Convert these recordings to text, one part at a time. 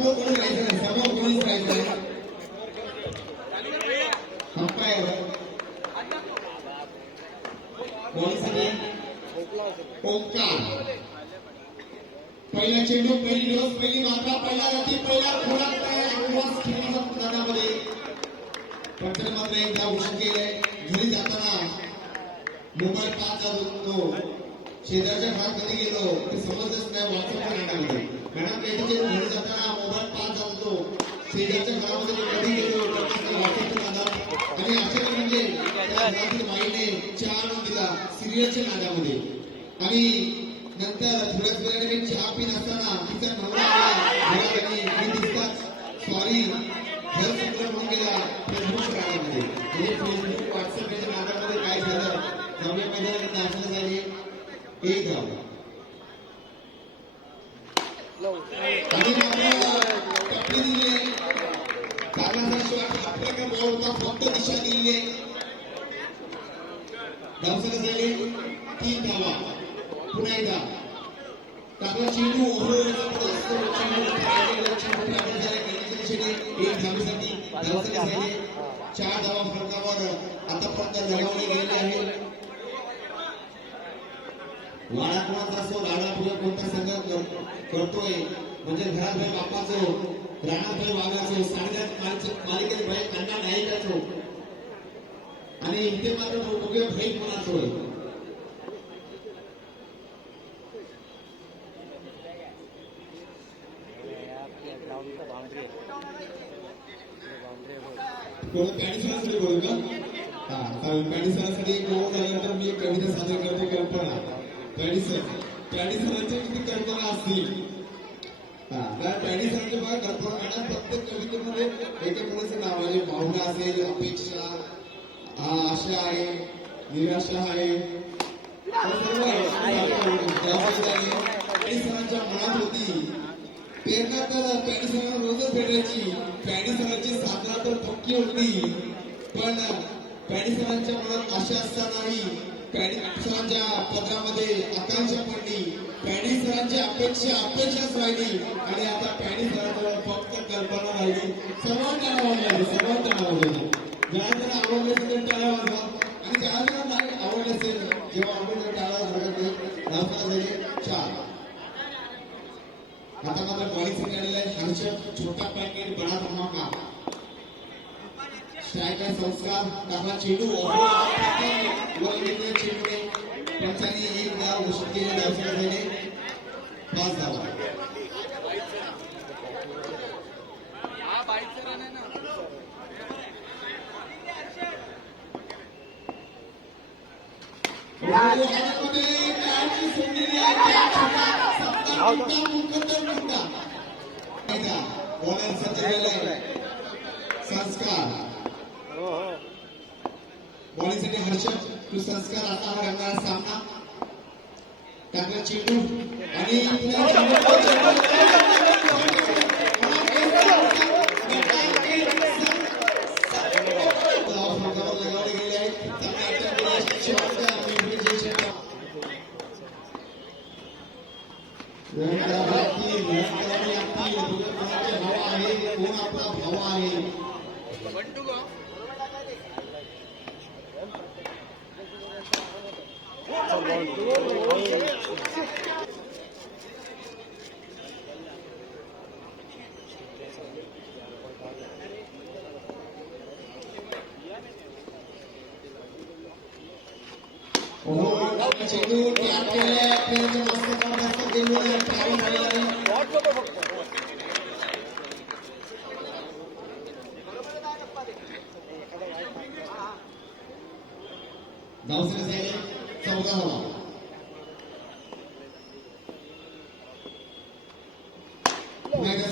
समोर कोणी राहायचं नाही समोर कोणीच राहायचं नाही कोणी बॉलसाठी ओंकार पहिला चेंडू पहिली दिवस पहिली मात्रा पहिला गती पहिला खोलात क्रॉस खेळण्याचा मैदानामध्ये पटकन मात्र एकदा उशीर केलंय घरी जाताना मोबाईल पाच जात होतो शेजारच्या भाग कधी गेलो ते समजतच नाही व्हॉट्सअपच्या नाण्यामध्ये मॅडम काही घरी जाताना मोबाईल पाच चालतो शेजारच्या घरामध्ये कधी गेलो आणि असे म्हणजे घरातील चहा आणून दिला सिरियलच्या नादामध्ये. आणि नंतर थोड्याच वेळाने मी चहा पित असताना तिचा नवरा आला आणि मी दिसताच सॉरी घर सुटलं म्हणून गेला फेसबुक रागामध्ये म्हणजे फेसबुक व्हॉट्सअप याच्या नादामध्ये काय झालं? नवऱ्या नाचलं झाले. एक धाव एक धावेसाठी चार धावा फरकावर आतापर्यंत लढवले गेले आहे वाडा कोणाचा असो राडा पुढे कोणता संघ करतोय म्हणजे घरात भाई बापाचो राणा भाई वाघाचो साडग्यात मालिकेत भाई अण्णा नाईकाचो आणि इथे मात्र बघूया भाई कोणाचो आहे. का है बोलू का? हा पॅडिसनासाठी एक ओव्हर झाल्यानंतर मी एक कविता सादर करतो कल्पना. पॅडिसन पॅडिसनाची किती कल्पना असतील? हा तर पॅडिसनचे बघा कल्पना मॅडम प्रत्येक कवितेमध्ये एका मुलाचं नाव म्हणजे भावना असेल अपेक्षा हा आशा आहे निराशा आहे. सर्व आहे. मनात होती. प्रेरणा तर पॅडिसनाला रोजच भेटायची. पॅडिसनाची साधना तर पक्की होती. पण पॅनिसरांच्या मनात आशा असतानाही पॅनिसरांच्या पदरामध्ये आकांक्षा पडली. पॅनिसरांची अपेक्षा अपेक्षाच राहिली. आणि आता पॅडिसनाजवळ फक्त कल्पना राहिली. सर्वांना आवडली सर्वांना आवडली ज्या जरा आवडले असेल त्याला आणि ज्या जरा नाही आवडले असेल जेव्हा आवडले टाळा वाजवा धावता झाले चार मात्र बॉलिंग आलेला आहे. हर्षद छोटा पॅकेट बडा धमाका. स्ट्रायकर संस्कार टाकला चेंडू. वर गेलेल्या चेंडूने. पंचांनी एक धाव घोषित केले धावसर झाले पाच धावा. मध्ये काळजी सोडलेली आहे त्या संस्कार बॉलिंगसाठी हर्षद तू संस्कार आता रंगणार सामना टाकला चेंडू आणि चेंडू ट्रॅप केलाय प्लेयरच्या मस्तकावर जास्त गेलेला आहे ट्रॅव्हल झालेला आहे धावसरे झाले चौदा धावा पुन्हा एकदा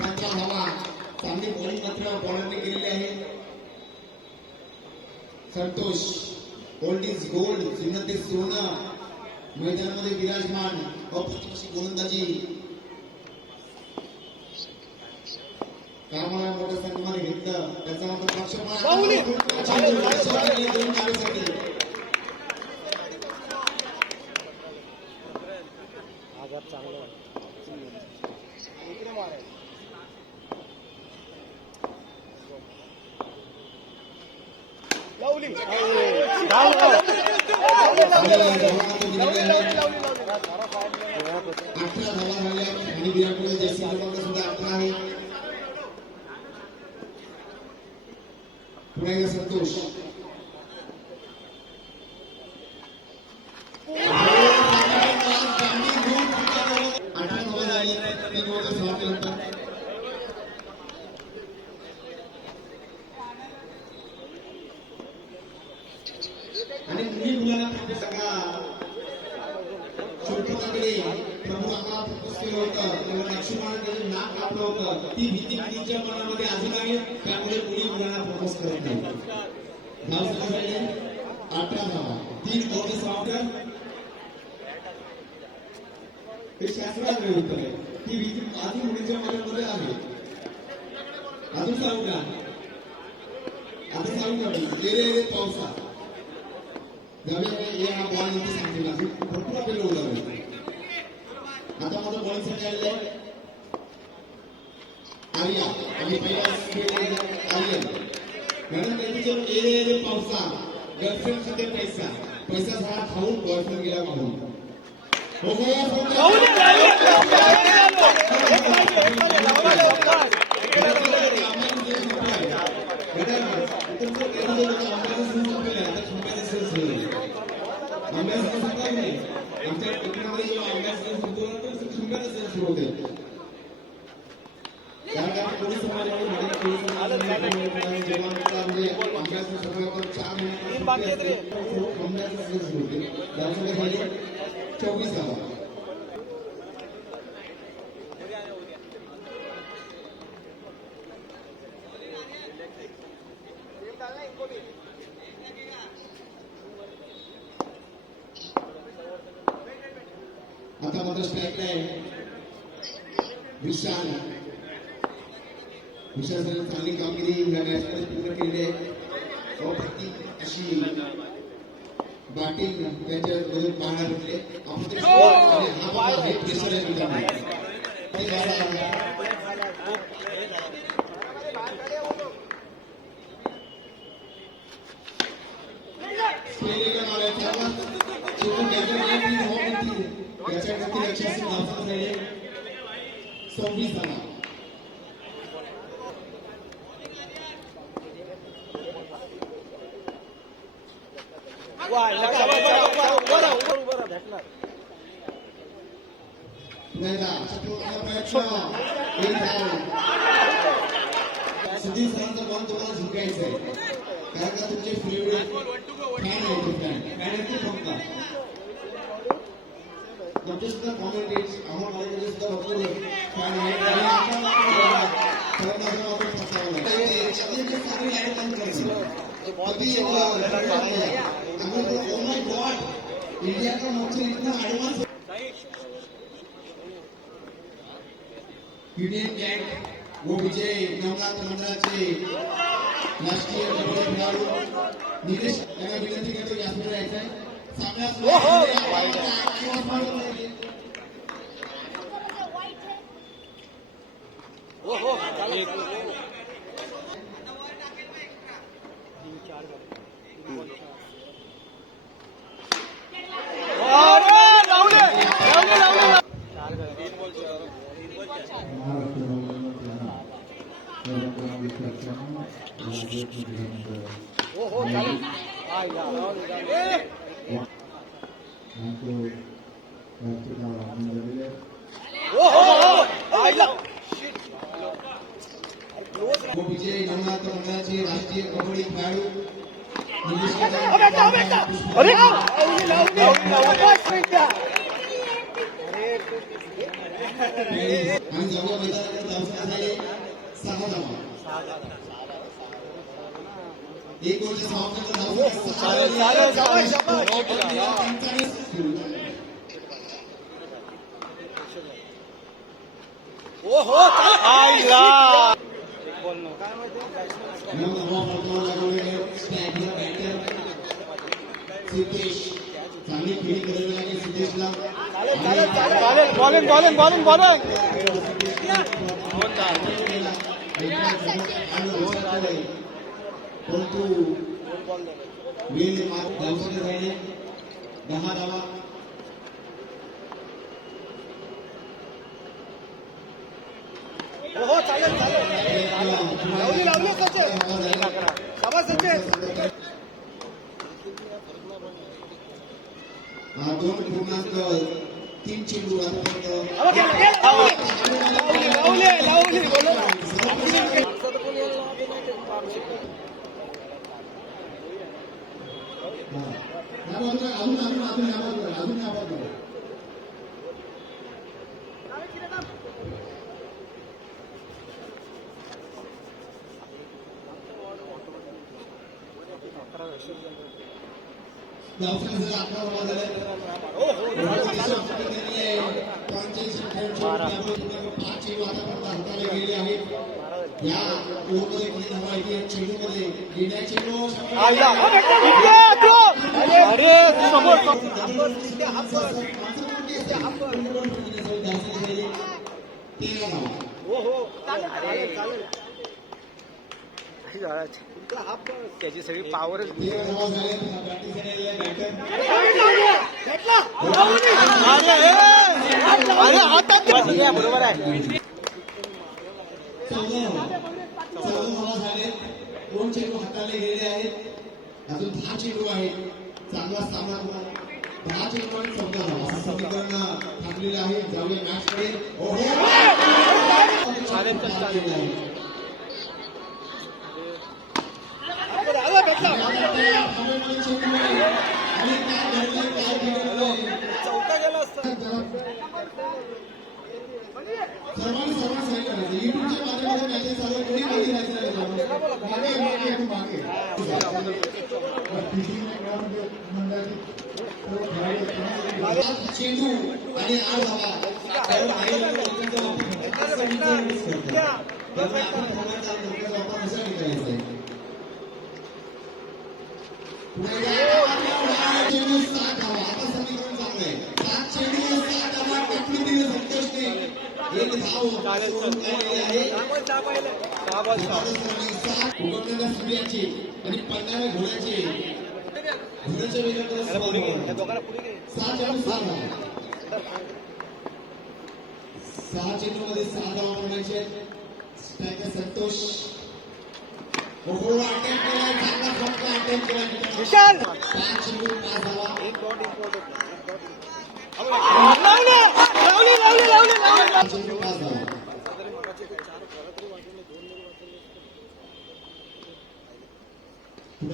पंचा धावा चांगली बॉलिंग मात्र बॉलरने केलेली आहे संतोष गोल्ड इज गोल्ड सोनं ते सोनं मैदानामध्ये विराजमान अप्रतिम अशी गोलंदाजी कामाला मोठं सन्मान घेतलं त्याचा मात्र बाहुली! एकदा संतोष अठरा धावा झाल्या तीन ओव्हर समाप्तीनंतर प्रपोज केलं होतं. किंवा लक्ष्मणाने त्याचं नाक कापलं होतं ती भीती मुलींच्या मनामध्ये अजून आहे त्यामुळे मुली मुलांना प्रपोज करत नाही. नाव संख्या अठरा धावा. तीन ओव्हर सावकर हे शास्त्रात उत्तर आहे. ती भीती अजून मुलींच्या मनामध्ये आहे. अजून सांगू का? आता सांगू का मी? गेले गेले पावसा. नवीन या बॉल इथे सांगितलं. भरपूर आपल्याला उदाहरण आता माझं बॉल साठी आलेलं आहे आर्या आणि पहिला खेळ आर्यन मॅडम त्यांच्या एरे एरे पावसा गर्लफ्रेंड साठी पैसा पैसा झाला खाऊन बॉयफ्रेंड गेला मागून हो चोवीस धावा आता मात्र स्ट्राईक आहे. विशाल. सर चांगली कामगिरी या मॅचमध्ये पूर्ण केली आहे. अशी बॅटिंग भेटले अप्रतिम आणि हा हे आहे. मारायचा आवाज. चुकून याच्यामध्ये तीन धावा बनतील. याच्यामध्ये एकशे अस्सी धावसंख्या झाली आहे. सव्वीस धावा भेटणार पुन्हा एकदा शत्रुघ्न प्रयत्न एक धाव सुधीर सरांचा बॉल तुम्हाला झुकायचा आहे कारण का तुमचे फेवरेट फॅन आहे फॅन फॅन ते फक्त तुमचे सुद्धा सुद्धा भरपूर फॅन युनियन बँक व विजय नवनाथ मंडळाचे राष्ट्रीय कबड्डी खेळाडू निलेश यांना विनंती करतो यासमोर यायचंय सामन्यात हो हो चालेल રાષ્ટ્રીય કબડ્ડી ખેલાડુ એક વર્ષ বলেন বলেন বলেন বলেন কিন্তু বিল ব্যবস্থা দেওয়া দাওয়া दोन पूर्णांक तीन चेंडू आतापर्यंत लावली लावली लावली अजून अजून अजून आवाज अजून बाजूला जर अकरा धावा झाल्या हो हो पाच गेले आहेत या ओव्हरमध्ये किती चेंडूमध्ये गेल्या चेंडू समोर तेरा हो हो चालेल चालेल त्याची सगळी पावरच बरोबर आहे. दोन चेंडू गेले आहेत. अजून दहा चेंडू आहेत. चांगला सामना दहा चेंडू आणि चौदा समीकरण थांबलेलं आहे जाऊया मॅचकडे चालेल सर्वांनी सर्वांना सांगितलं पाहिजे. युट्यूबच्या माध्यमातून मॅचेस चालू आहे. कोणी मागे राहायचं नाही त्याच्यामध्ये. मागे, मागे, तू मागे. चेंडू आणि आठ धावा. कारण काही लोकं लोकांचा वापर करतात. असं मिस सूर्याची आणि पडणाऱ्या घोड्याची घोड्याच्या वेगाकडे त्याला पुढे घे त्या सहा दोघांना पुढे घे चेंडू सहा धावा. सहा चेंडू मध्ये सहा धावा बनवायचे स्ट्रायकर संतोष ओहो अटॅक केला चांगला फटका अटॅक केला मित्रांनो. विशाल सहा चेंडू पाच धावा एक डॉट इम्पॉर्टंट लावली लावली लावली लावली लावली सहा चेंडू पाच धावा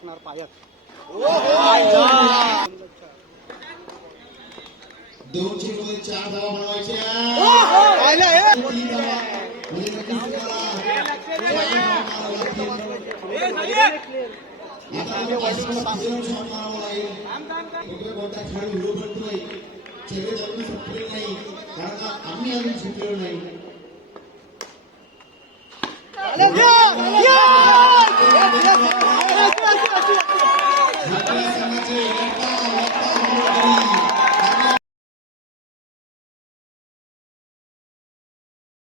टाकणार पायात दोन चेंडू मध्ये चार धावा बनवायच्या तीन धावा म्हणजे नक्कीच तुम्हाला चार धावा माराव्या लागतील. आता आपण पाचशे पाचशे शॉट मारावा लागेल वेगवेगळ्या कोणता खेळाडू व्हिडिओ बनतोय शर्यत अजून संपलेली नाही कारण का आम्ही अजून शिकलेलो नाही या 박수 박수 박수